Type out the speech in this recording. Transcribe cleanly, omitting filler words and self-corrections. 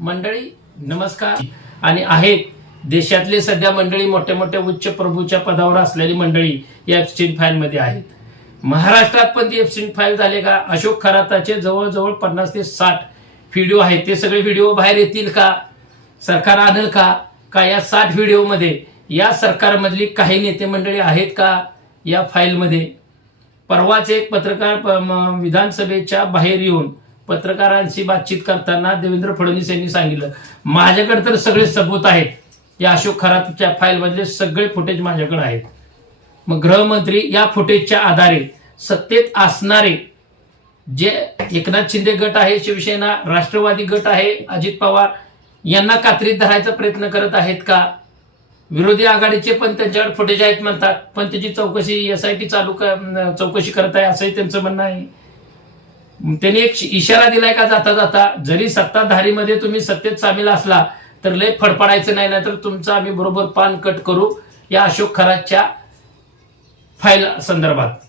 मंडळी नमस्कार आणि आहेत देशातले सध्या मंडळी मोठ्या मोठ्या उच्च प्रभूच्या पदावर असलेली मंडळी या एप्स्टीन फाईल मध्ये आहेत. महाराष्ट्रात पण ती एप्स्टीन फाईल झाले का? अशोक खराताचे जवळजवळ 50 ते 60 व्हिडिओ आहेत. ते सगळे व्हिडिओ बाहेर येतील का? सरकार आणेल का? या 60 व्हिडिओ मध्ये या सरकारमधली काही नेते मंडळी आहेत का या फाईल मध्ये? परवाच एक पत्रकार विधानसभेच्या बाहेर येऊन पत्रकारांशी बातचीत करताना देवेंद्र फडणवीस यांनी सांगितलं, माझ्याकडे तर सगळे सबूत आहेत, या अशोक खरातच्या फाईल मधले सगळे फुटेज माझ्याकडे आहेत. मग गृहमंत्री या फुटेजच्या आधारे सत्तेत असणारे जे एकनाथ शिंदे गट आहे, शिवसेना राष्ट्रवादी गट आहे, अजित पवार यांना कात्रीत धरायचा प्रयत्न करत आहेत का? विरोधी आघाडीचे पण त्यांच्याकडे फुटेज आहेत म्हणतात, पण त्याची चौकशी SIT चौकशी करत आहे असंही त्यांचं म्हणणं आहे. त्यांनी एक इशारा दिलाय का जाता जाता, जरी सत्ताधारीमध्ये तुम्ही सत्तेत सामील असला तर लय फडफडायचं नाही, नाहीतर तुमचं आम्ही बरोबर पान कट करू या अशोक खरातच्या फाईल संदर्भात.